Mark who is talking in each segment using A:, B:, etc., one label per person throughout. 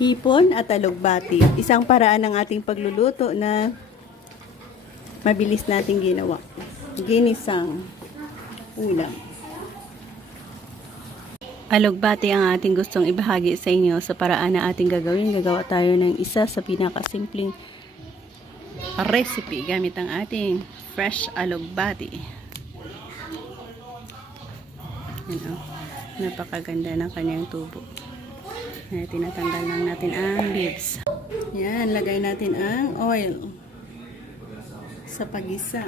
A: hipon at alugbati. Isang paraan ng ating pagluluto na mabilis nating ginawa. Ginisang ulam. Alugbati ang ating gustong ibahagi sa inyo sa paraan na ating gagawin. Gagawa tayo ng isa sa pinakasimpleng recipe gamit ang ating fresh alugbati. Yan o. Napakaganda ng kanyang tubo. Yan, tinatanggal lang natin ang leaves. Yan, lagay natin ang oil sa pagisa.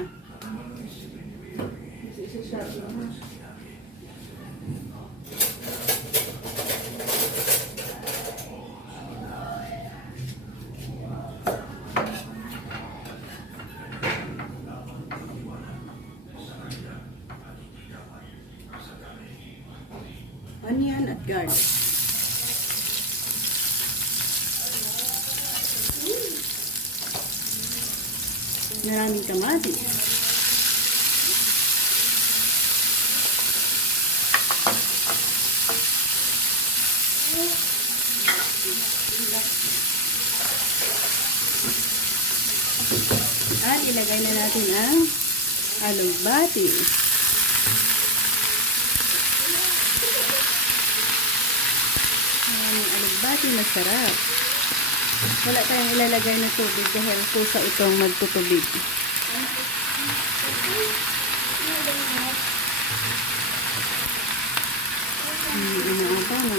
A: Onion at garlic. Maraming kamatis. At ilagay na natin ang alugbati. Maraming alugbati, masarap. Wala tayong ilalagay na tubig dahil kusa itong magtutubig. Hmm, ano ata na?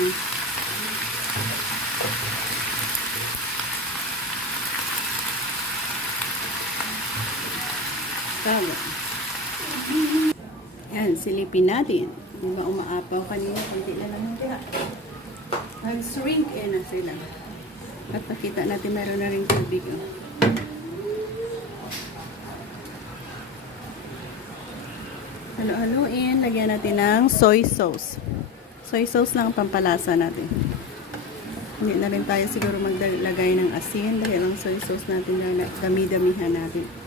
A: Tama. Yan, silipin natin. Di ba umaapaw kanina? Kunti lang tira. Nag-shrink eh na sila. At nakita natin meron na rin tubig. Oh. Halo-haloin. Lagyan natin ng soy sauce. Soy sauce lang ang pampalasa natin. Hindi na rin tayo siguro maglagay ng asin dahil ang soy sauce natin na dami-damihan natin.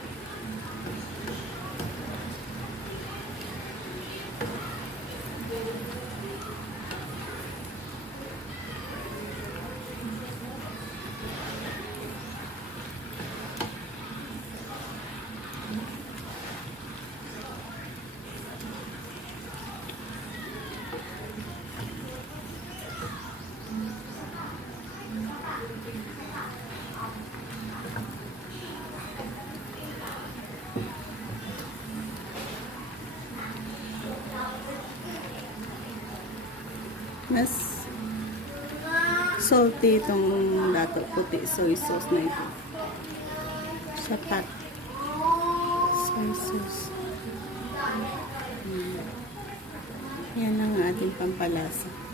A: Mas salty itong dato puti soy sauce na ito. Sapat. Soy sauce. Hmm. Yan ang ating pampalasa.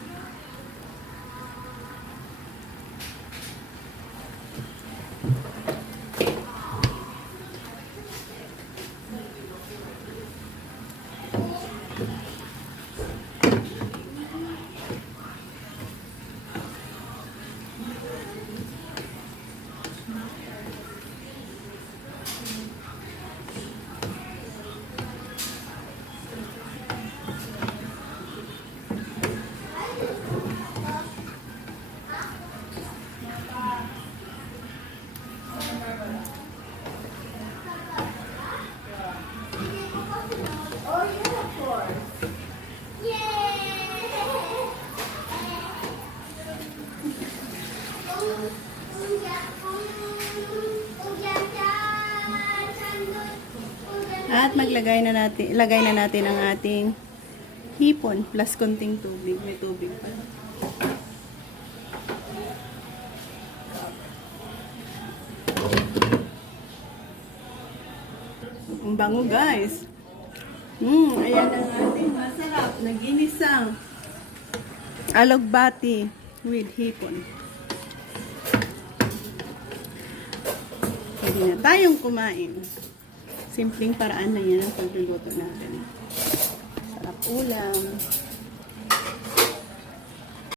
A: At maglagay na natin, ilagay na natin ang ating hipon plus konting tubig. May tubig pa. Ang bango guys. Hmm, ayan ang ating masarap na ginisang alogbati with hipon. Pwede na tayong kumain. Simpleng paraan lang yan ang pagluluto natin. Sarap ulam.